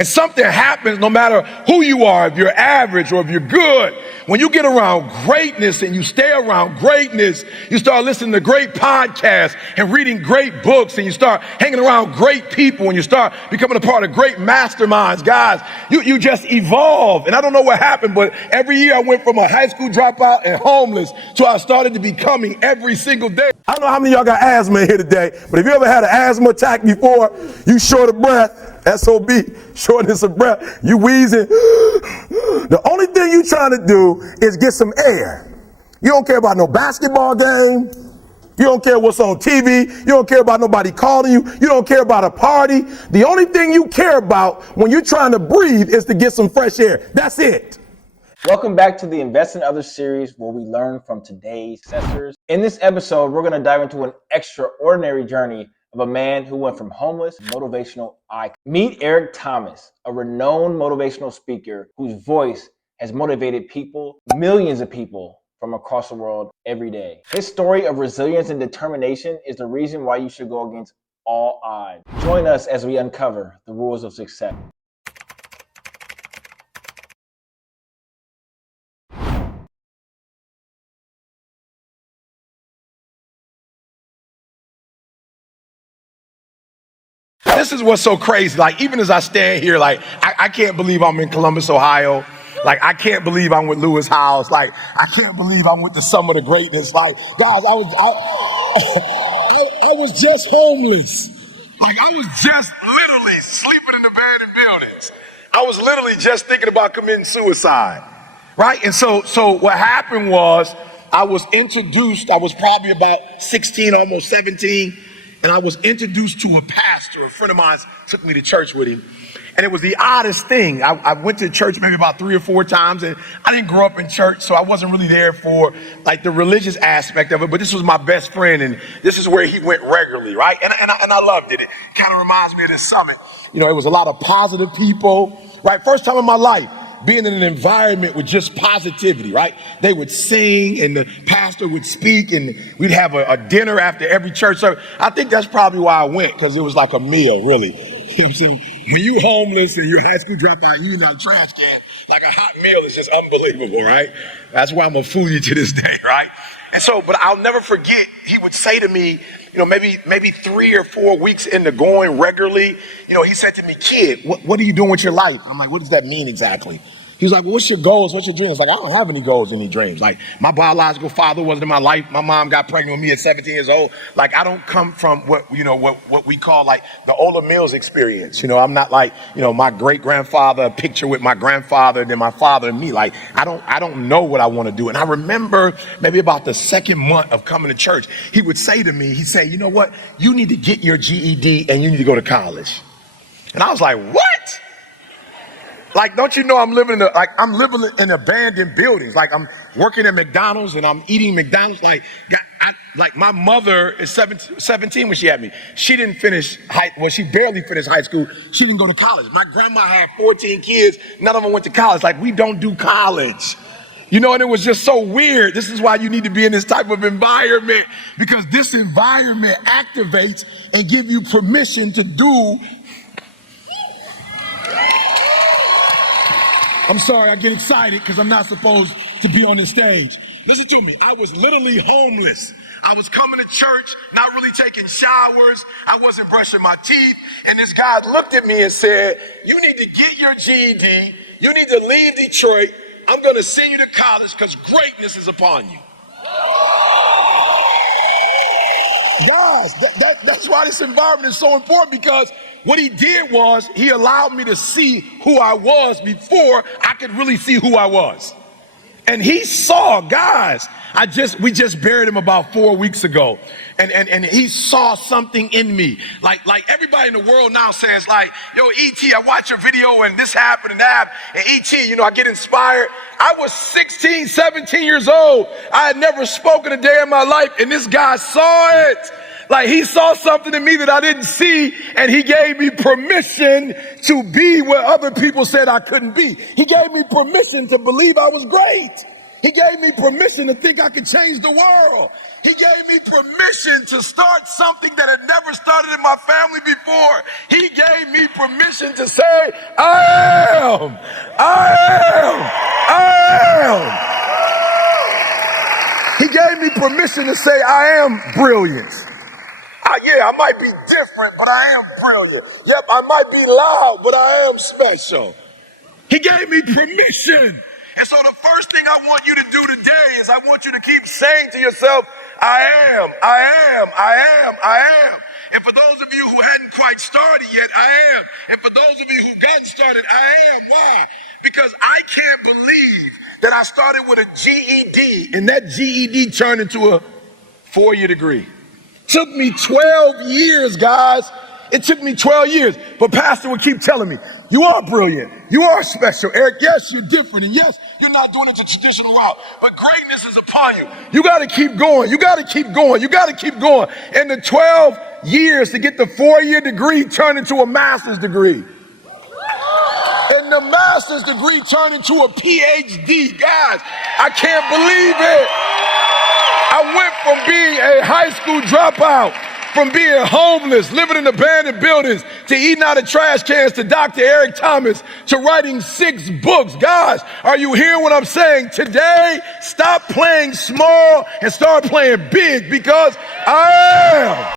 And something happens no matter who you are, if you're average or if you're good. When you get around greatness and you stay around greatness, you start listening to great podcasts and reading great books, and you start hanging around great people, and you start becoming a part of great masterminds. Guys, you just evolve. And I don't know what happened, but every year I went from a high school dropout and homeless to I started to becoming every single day. I don't know how many of y'all got asthma in here today, but if you ever had an asthma attack before, you short of breath, SOB, shortness of breath, you wheezing. The only thing you trying to do is get some air. You don't care about no basketball game. You don't care what's on TV. You don't care about nobody calling you. You don't care about a party. The only thing you care about when you're trying to breathe is to get some fresh air. That's it. Welcome back to the Invest in Others series, where we learn from today's successors. In this episode, we're going to dive into an extraordinary journey of a man who went from homeless to motivational icon. Meet Eric Thomas, a renowned motivational speaker whose voice has motivated people, millions of people from across the world every day. His story of resilience and determination is the reason why you should go against all odds. Join us as we uncover the rules of success. This is what's so crazy. Like, even as I stand here, like, I can't believe I'm in Columbus, Ohio. Like, I can't believe I'm with Lewis Howes. Like, I can't believe I'm with the Sum of the Greatness. Like, guys, I was just homeless. Like, I was just literally sleeping in abandoned buildings. I was literally just thinking about committing suicide, right? And so what happened was I was introduced. I was probably about 16, almost 17. And I was introduced to a pastor. A friend of mine took me to church with him. And it was the oddest thing. I went to church maybe about 3 or 4 times, and I didn't grow up in church, so I wasn't really there for like the religious aspect of it. But this was my best friend, and this is where he went regularly, right? And I loved it. It kind of reminds me of this summit. You know, it was a lot of positive people, right? First time in my life being in an environment with just positivity, right? They would sing and the pastor would speak, and we'd have a dinner after every church service. I think that's probably why I went, because it was like a meal, really. You know what I'm saying? When you homeless and you're a high school dropout, you in a trash can, like a hot meal is just unbelievable, right? That's why I'm a foodie to this day, right? And so, but I'll never forget, he would say to me, you know, maybe 3 or 4 weeks into going regularly, you know, he said to me, "Kid, what are you doing with your life?" I'm like, "What does that mean exactly?" He was like, "Well, what's your goals? What's your dreams?" Like, I don't have any goals, any dreams. Like, my biological father wasn't in my life. My mom got pregnant with me at 17 years old. Like, I don't come from what we call like the Ola Mills experience. You know, I'm not like, you know, my great grandfather, a picture with my grandfather, then my father and me. Like, I don't know what I want to do. And I remember maybe about the second month of coming to church, he would say to me, he'd say, "You know what? You need to get your GED and you need to go to college." And I was like, "What?" Like, don't you know I'm living in abandoned buildings. Like, I'm working at McDonald's and I'm eating McDonald's. Like my mother is 17 when she had me. She didn't finish she barely finished high school. She didn't go to college. My grandma had 14 kids. None of them went to college. Like, we don't do college. You know, and it was just so weird. This is why you need to be in this type of environment, because this environment activates and give you permission to do. I'm sorry, I get excited because I'm not supposed to be on this stage. Listen to me, I was literally homeless. I was coming to church, not really taking showers. I wasn't brushing my teeth. And this guy looked at me and said, "You need to get your GED. You need to leave Detroit. I'm going to send you to college because greatness is upon you." Guys, that's why this environment is so important, because what he did was he allowed me to see who I was before I could really see who I was. And he saw, guys, we just buried him about 4 weeks ago. And he saw something in me. Like everybody in the world now says, like, "Yo, E.T., I watch your video and this happened and that happened." And E.T., you know, I get inspired. I was 16, 17 years old. I had never spoken a day in my life, and this guy saw it. Like, he saw something in me that I didn't see, and he gave me permission to be where other people said I couldn't be. He gave me permission to believe I was great. He gave me permission to think I could change the world. He gave me permission to start something that had never started in my family before. He gave me permission to say, I am, I am, I am. He gave me permission to say, I am brilliant. Yeah, I might be different, but I am brilliant. Yep, I might be loud, but I am special. He gave me permission. And so the first thing I want you to do today is I want you to keep saying to yourself, I am, I am, I am, I am. And for those of you who hadn't quite started yet, I am. And for those of you who've gotten started, I am. Why? Because I can't believe that I started with a GED and that GED turned into a 4-year degree. Took me 12 years, guys. It took me 12 years. But Pastor would keep telling me, you are brilliant. You are special, Eric. Yes, you're different. And yes, you're not doing it the traditional route. But greatness is upon you. You got to keep going. You got to keep going. You got to keep going. And the 12 years to get the 4-year degree turned into a master's degree. And the master's degree turned into a PhD. Guys, I can't believe it. I went from being a high school dropout, from being homeless, living in abandoned buildings, to eating out of trash cans, to Dr. Eric Thomas, to writing 6 books. Guys, are you hearing what I'm saying? Today, stop playing small and start playing big, because I am.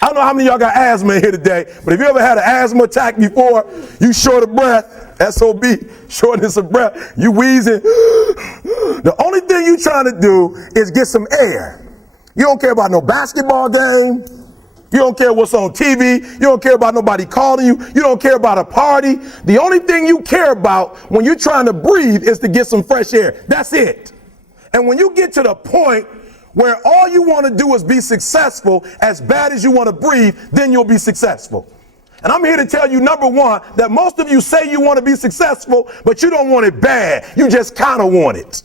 I don't know how many of y'all got asthma here today, but if you ever had an asthma attack before, you short of breath, SOB, shortness of breath, you wheezing. The only thing you trying to do is get some air. You don't care about no basketball game. You don't care what's on TV. You don't care about nobody calling you. You don't care about a party. The only thing you care about when you're trying to breathe is to get some fresh air. That's it. And when you get to the point where all you want to do is be successful, as bad as you want to breathe, then you'll be successful. And I'm here to tell you, number one, that most of you say you want to be successful, but you don't want it bad. You just kind of want it.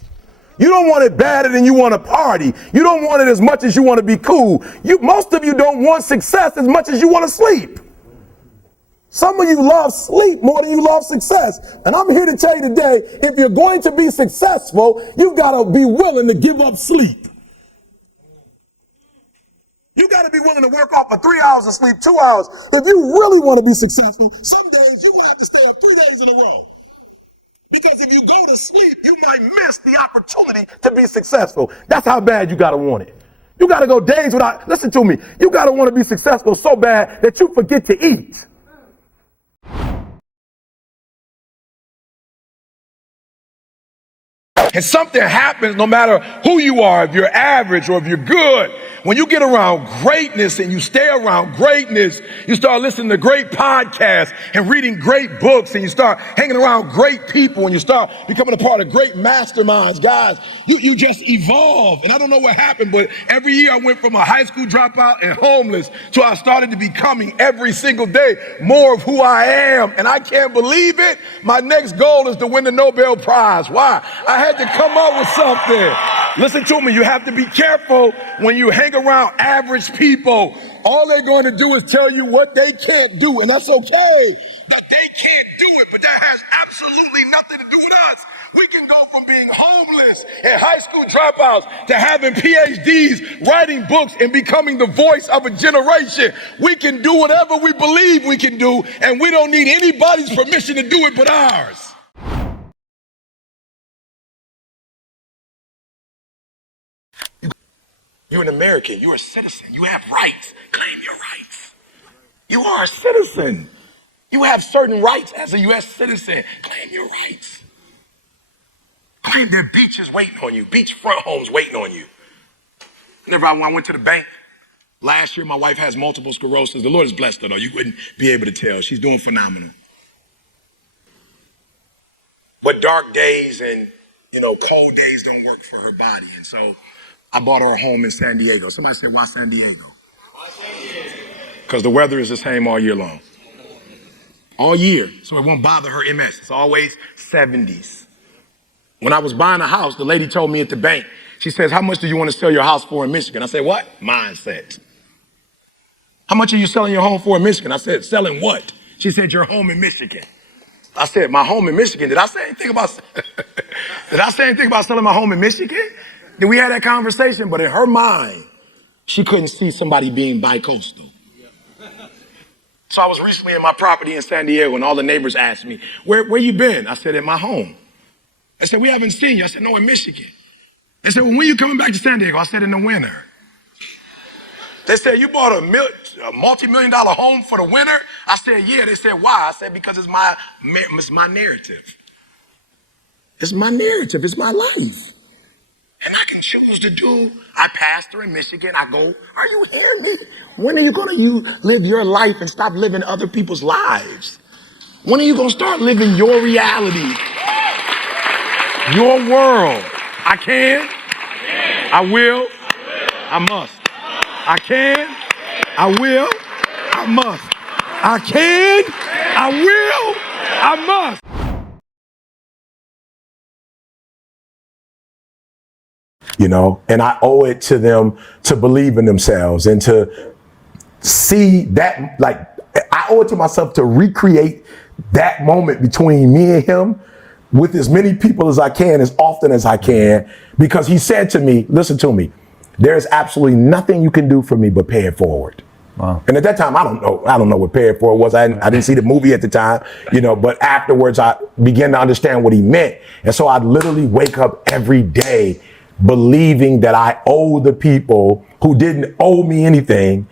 You don't want it badder than you want to party. You don't want it as much as you want to be cool. Most of you don't want success as much as you want to sleep. Some of you love sleep more than you love success. And I'm here to tell you today, if you're going to be successful, you've got to be willing to give up sleep. You got to be willing to work off for 3 hours of sleep, 2 hours. If you really want to be successful, some days you will have to stay up 3 days in a row. Because if you go to sleep, you might miss the opportunity to be successful. That's how bad you got to want it. You got to go days without, listen to me, you got to want to be successful so bad that you forget to eat. And something happens no matter who you are, if you're average or if you're good. When you get around greatness and you stay around greatness, you start listening to great podcasts and reading great books, and you start hanging around great people, and you start becoming a part of great masterminds. Guys, you just evolve. And I don't know what happened, but every year I went from a high school dropout and homeless to I started to becoming every single day more of who I am. And I can't believe it. My next goal is to win the Nobel Prize. Why? I had to come up with something. Listen to me, you have to be careful when you hang around average people. All they're going to do is tell you what they can't do, and that's okay. But they can't do it, but that has absolutely nothing to do with us. We can go from being homeless and high school dropouts to having PhDs, writing books, and becoming the voice of a generation. We can do whatever we believe we can do, and we don't need anybody's permission to do it but ours. You're an American. You're a citizen. You have rights. Claim your rights. You are a citizen. You have certain rights as a U.S. citizen. Claim your rights. Claim there are beaches waiting on you, beachfront homes waiting on you. Whenever I went to the bank last year, my wife has multiple sclerosis. The Lord has blessed her, though. You wouldn't be able to tell. She's doing phenomenal. But dark days and, cold days don't work for her body. And so I bought her a home in San Diego. Somebody said, why San Diego? Because the weather is the same all year long. All year. So it won't bother her MS. It's always 70s. When I was buying a house, the lady told me at the bank, she says, how much do you want to sell your house for in Michigan? I said, what? Mindset. How much are you selling your home for in Michigan? I said, selling what? She said, your home in Michigan. I said, my home in Michigan. Did I say anything about did I say anything about selling my home in Michigan? Did we have that conversation? But in her mind, she couldn't see somebody being bi-coastal. So I was recently in my property in San Diego, and all the neighbors asked me, where you been? I said, at my home. They said, we haven't seen you. I said, no, in Michigan. They said, well, when are you coming back to San Diego? I said, in the winter. They said, you bought a multi-million-dollar home for the winter? I said, yeah. They said, why? I said, because it's my narrative. It's my narrative. It's my life. And I can choose to do. I pastor in Michigan. I go, are you hearing me? When are you going to live your life and stop living other people's lives? When are you going to start living your reality, your world? I can, I will, I must. I can, I will, I must. I can, I will, I must. You know, and I owe it to them to believe in themselves and to see that, like, I owe it to myself to recreate that moment between me and him with as many people as I can, as often as I can, because he said to me, listen to me, there's absolutely nothing you can do for me but pay it forward. Wow. And at that time, I don't know what pay it forward was. I didn't see the movie at the time, you know, but afterwards I began to understand what he meant. And so I'd literally wake up every day believing that I owe the people who didn't owe me anything.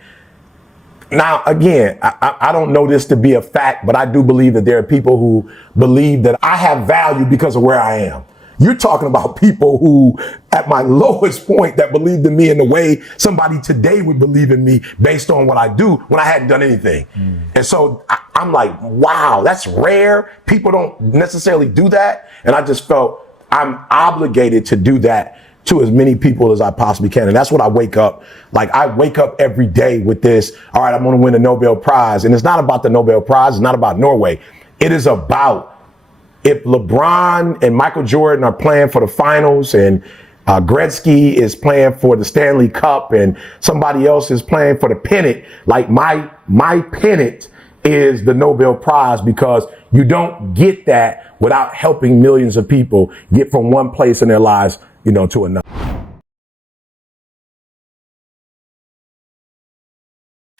Now, again, I don't know this to be a fact, but I do believe that there are people who believe that I have value because of where I am. You're talking about people who, at my lowest point, that believed in me in the way somebody today would believe in me based on what I do when I hadn't done anything. And so I'm like, wow, that's rare. People don't necessarily do that. And I just felt I'm obligated to do that to as many people as I possibly can. And that's what I wake up. Like, I wake up every day with this, all right, I'm going to win the Nobel Prize. And it's not about the Nobel Prize. It's not about Norway. It is about if LeBron and Michael Jordan are playing for the finals and Gretzky is playing for the Stanley Cup and somebody else is playing for the pennant, like my pennant is the Nobel Prize, because you don't get that without helping millions of people get from one place in their lives, you know, to another.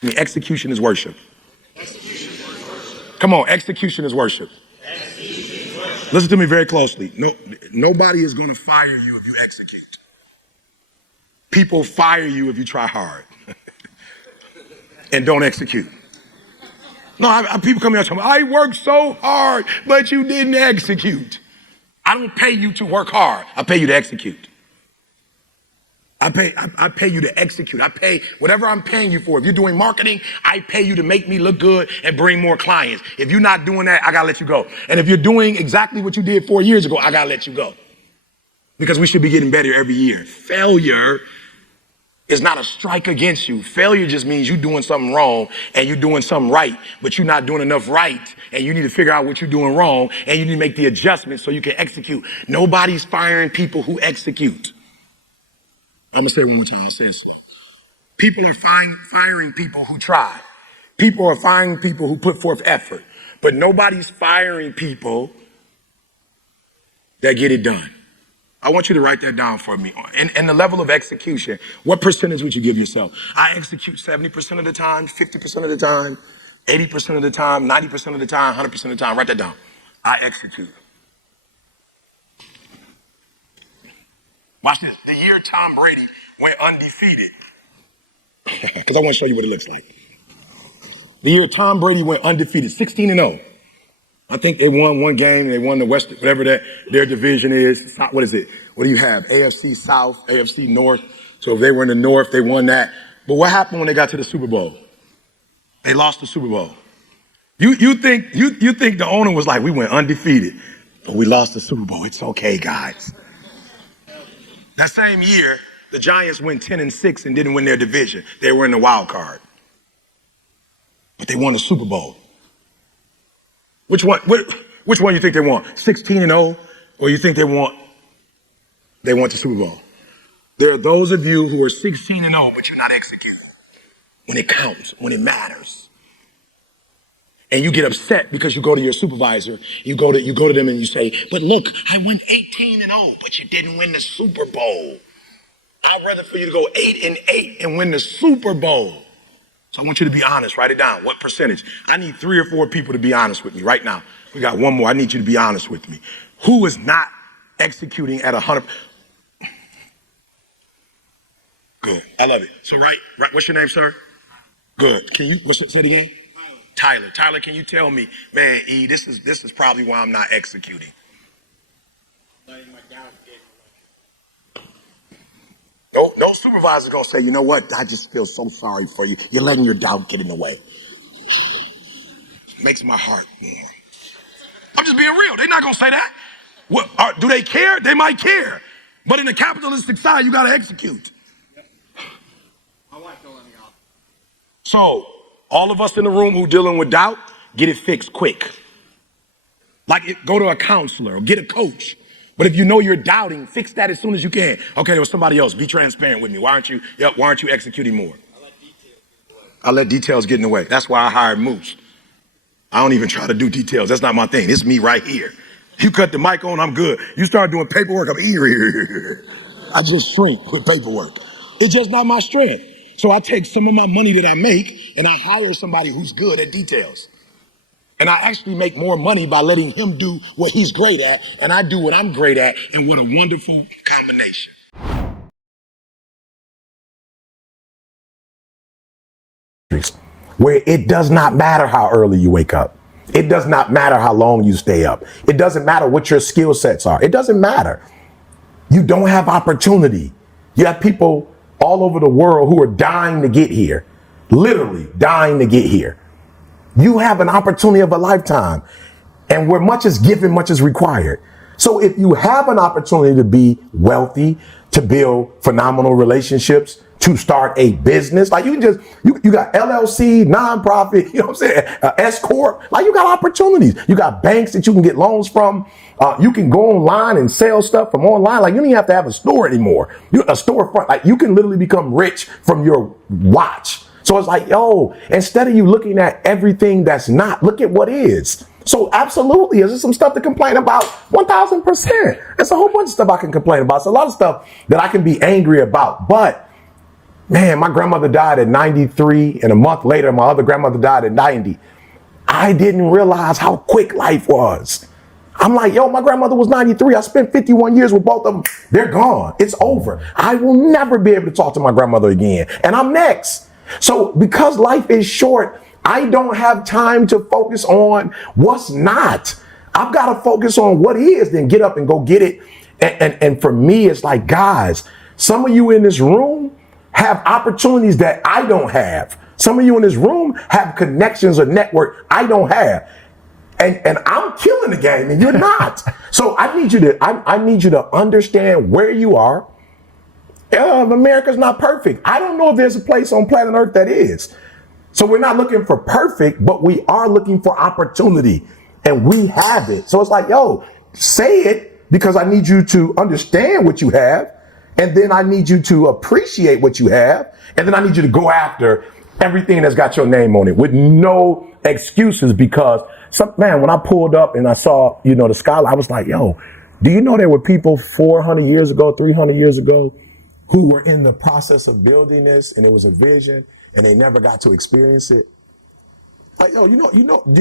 I mean, execution is worship. Come on, execution is worship. Listen to me very closely. Nobody is going to fire you if you execute. People fire you if you try hard and don't execute. No, people come here and tell me, I worked so hard, but you didn't execute. I don't pay you to work hard. I pay you to execute. I pay you to execute. I pay whatever I'm paying you for. If you're doing marketing, I pay you to make me look good and bring more clients. If you're not doing that, I gotta let you go. And if you're doing exactly what you did 4 years ago, I gotta let you go. Because we should be getting better every year. Failure is not a strike against you. Failure just means you're doing something wrong and you're doing something right, but you're not doing enough right, and you need to figure out what you're doing wrong, and you need to make the adjustments so you can execute. Nobody's firing people who execute. I'm going to say it one more time. It says, people are firing people who try. People are firing people who put forth effort. But nobody's firing people that get it done. I want you to write that down for me. And the level of execution, what percentage would you give yourself? I execute 70% of the time, 50% of the time, 80% of the time, 90% of the time, 100% of the time. Write that down. I execute. Watch this. The year Tom Brady went undefeated. Because I want to show you what it looks like. The year Tom Brady went undefeated, 16-0. I think they won one game. They won the West, whatever their division is. What is it? What do you have? AFC South, AFC North. So if they were in the North, they won that. But what happened when they got to the Super Bowl? They lost the Super Bowl. You think the owner was like, we went undefeated, but we lost the Super Bowl. It's okay, guys. That same year, the Giants went 10-6 and didn't win their division. They were in the wild card. But they won the Super Bowl. Which one you think they won? 16-0, or you think they won the Super Bowl? There are those of you who are 16-0, but you're not executing. When it counts, when it matters. And you get upset because you go to your supervisor, you go to them and you say, but look, I went 18-0, but you didn't win the Super Bowl. I'd rather for you to go 8-8 and win the Super Bowl. So I want you to be honest. Write it down. What percentage? I need 3 or 4 people to be honest with me right now. We got one more. I need you to be honest with me. Who is not executing at 100? Good. I love it. So right. What's your name, sir? Good. Can you say it again? Tyler. Tyler, can you tell me, man, E, this is probably why I'm not executing. No supervisor's gonna say, you know what? I just feel so sorry for you. You're letting your doubt get in the way. Makes my heart warm. I'm just being real. They're not gonna say that. What? Do they care? They might care. But in the capitalistic side, you gotta execute. So, all of us in the room who dealing with doubt, get it fixed quick. Go to a counselor or get a coach. But if you know you're doubting, fix that as soon as you can. Okay, there was somebody else. Be transparent with me. Why aren't you executing more? I let details get in the way. That's why I hired Moose. I don't even try to do details. That's not my thing. It's me right here. You cut the mic on, I'm good. You start doing paperwork, I'm here. I just shrink with paperwork. It's just not my strength. So I take some of my money that I make and I hire somebody who's good at details. And I actually make more money by letting him do what he's great at, and I do what I'm great at, and what a wonderful combination. Where it does not matter how early you wake up. It does not matter how long you stay up. It doesn't matter what your skill sets are. It doesn't matter. You don't have opportunity. You have people all over the world who are dying to get here, literally dying to get here. You have an opportunity of a lifetime, and where much is given, much is required. So if you have an opportunity to be wealthy, to build phenomenal relationships, to start a business, like you got LLC, nonprofit, you know what I'm saying, S Corp, like you got opportunities. You got banks that you can get loans from. You can go online and sell stuff from online. Like you don't even have to have a store anymore. A storefront, like you can literally become rich from your watch. So it's like, yo, instead of you looking at everything that's not, look at what is. So absolutely, is there some stuff to complain about? 1000%. There's a whole bunch of stuff I can complain about. It's a lot of stuff that I can be angry about. But man, my grandmother died at 93, and a month later, my other grandmother died at 90. I didn't realize how quick life was. I'm like, yo, my grandmother was 93. I spent 51 years with both of them. They're gone. It's over. I will never be able to talk to my grandmother again. And I'm next. So because life is short, I don't have time to focus on what's not. I've got to focus on what is, then get up and go get it. And for me, it's like, guys, some of you in this room have opportunities that I don't have. Some of you in this room have connections or network I don't have. And I'm killing the game and you're not. So I need you to understand where you are. America's not perfect. I don't know if there's a place on planet Earth that is. So we're not looking for perfect, but we are looking for opportunity, and we have it. So it's like, yo, say it, because I need you to understand what you have, and then I need you to appreciate what you have, and then I need you to go after everything that's got your name on it with no excuses. Because when I pulled up and I saw, the skyline, I was like, yo, do you know there were people 400 years ago, 300 years ago, who were in the process of building this, and it was a vision, and they never got to experience it? Like, yo, do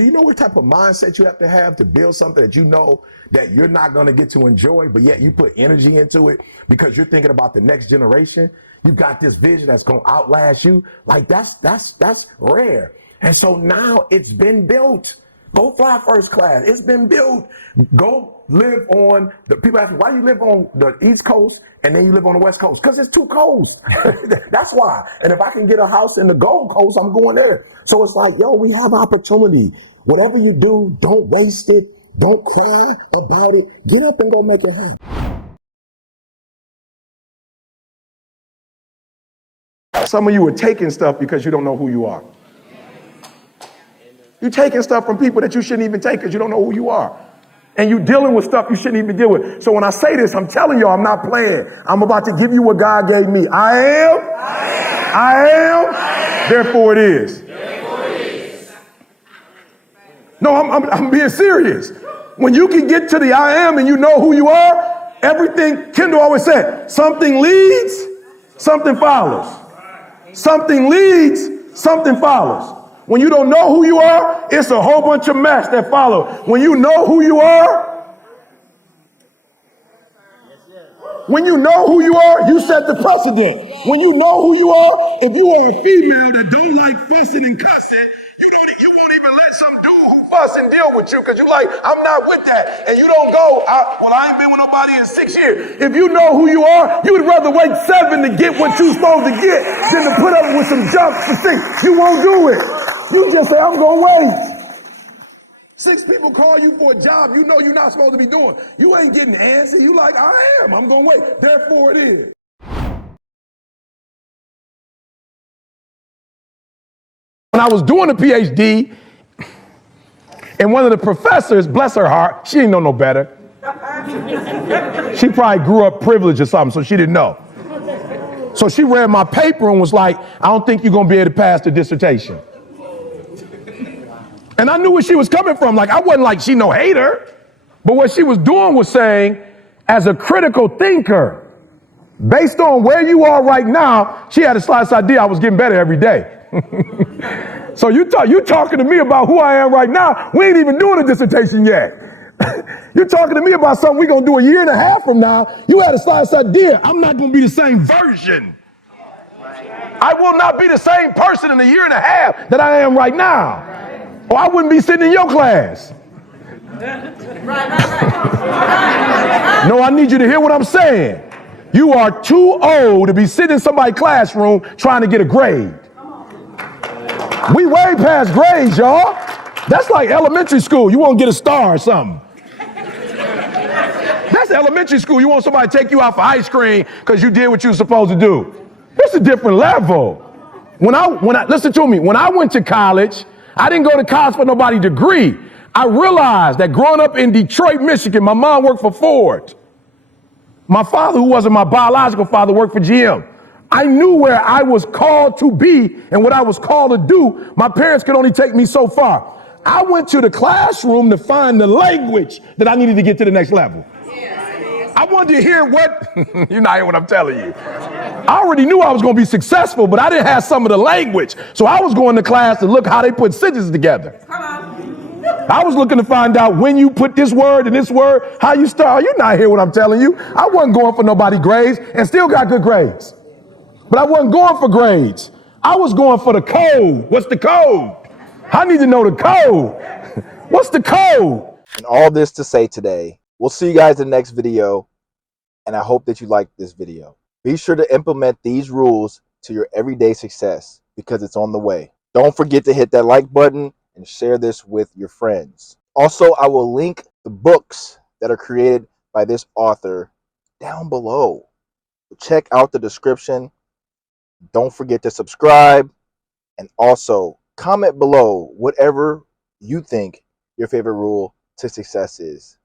you know what type of mindset you have to build something that you know that you're not going to get to enjoy, but yet you put energy into it because you're thinking about the next generation? You got this vision that's going to outlast you. Like that's rare. And so now it's been built. Go fly first class. It's been built. Go live on the people ask me, why do you live on the East Coast and then you live on the West Coast? Because it's too cold. That's why. And if I can get a house in the Gold Coast, I'm going there. So it's like, yo, we have opportunity. Whatever you do, don't waste it. Don't cry about it. Get up and go make it happen. Some of you are taking stuff because you don't know who you are. You're taking stuff from people that you shouldn't even take because you don't know who you are. And you're dealing with stuff you shouldn't even deal with. So when I say this, I'm telling you, I'm not playing. I'm about to give you what God gave me. I am. Therefore it is. I'm being serious. When you can get to the I am and you know who you are, everything, Kendall always said, something leads, something follows. Something leads, something follows. When you don't know who you are, it's a whole bunch of mess that follow. When you know who you are, you set the precedent. When you know who you are, if you are a female that don't like fussing and cussing, you won't even let some dude who fuss and deal with you because you like, I'm not with that. And you don't go, I ain't been with nobody in 6 years. If you know who you are, you would rather wait 7 to get what you're supposed to get than to put up with some junk for 6. You won't do it. You just say, I'm going to wait. 6 people call you for a job you know you're not supposed to be doing. You ain't getting antsy. You like, I am. I'm going to wait. Therefore it is. When I was doing a PhD, and one of the professors, bless her heart, she didn't know no better. She probably grew up privileged or something, so she didn't know. So she read my paper and was like, I don't think you're going to be able to pass the dissertation. And I knew where she was coming from. Like, I wasn't like she no hater. But what she was doing was saying, as a critical thinker, based on where you are right now, she had a slight idea I was getting better every day. So you talking to me about who I am right now. We ain't even doing a dissertation yet. You're talking to me about something we're going to do a year and a half from now. You had a slight idea. I'm not going to be the same version. I will not be the same person in a year and a half that I am right now. Or I wouldn't be sitting in your class. No, I need you to hear what I'm saying. You are too old to be sitting in somebody's classroom trying to get a grade. We way past grades, y'all. That's like elementary school. You want to get a star or something. That's elementary school. You want somebody to take you out for ice cream because you did what you were supposed to do. It's a different level. When I listen to me, when I went to college, I didn't go to college for nobody's degree. I realized that growing up in Detroit, Michigan, my mom worked for Ford. My father, who wasn't my biological father, worked for GM. I knew where I was called to be and what I was called to do. My parents could only take me so far. I went to the classroom to find the language that I needed to get to the next level. I wanted to hear what, you're not hearing what I'm telling you. I already knew I was going to be successful, but I didn't have some of the language. So I was going to class to look how they put sentences together. I was looking to find out when you put this word and this word, how you start. You're not hearing what I'm telling you. I wasn't going for nobody grades and still got good grades. But I wasn't going for grades. I was going for the code. What's the code? I need to know the code. What's the code? And all this to say today, we'll see you guys in the next video. And I hope that you liked this video. Be sure to implement these rules to your everyday success because it's on the way. Don't forget to hit that like button and share this with your friends. Also, I will link the books that are created by this author down below. Check out the description. Don't forget to subscribe and also comment below whatever you think your favorite rule to success is.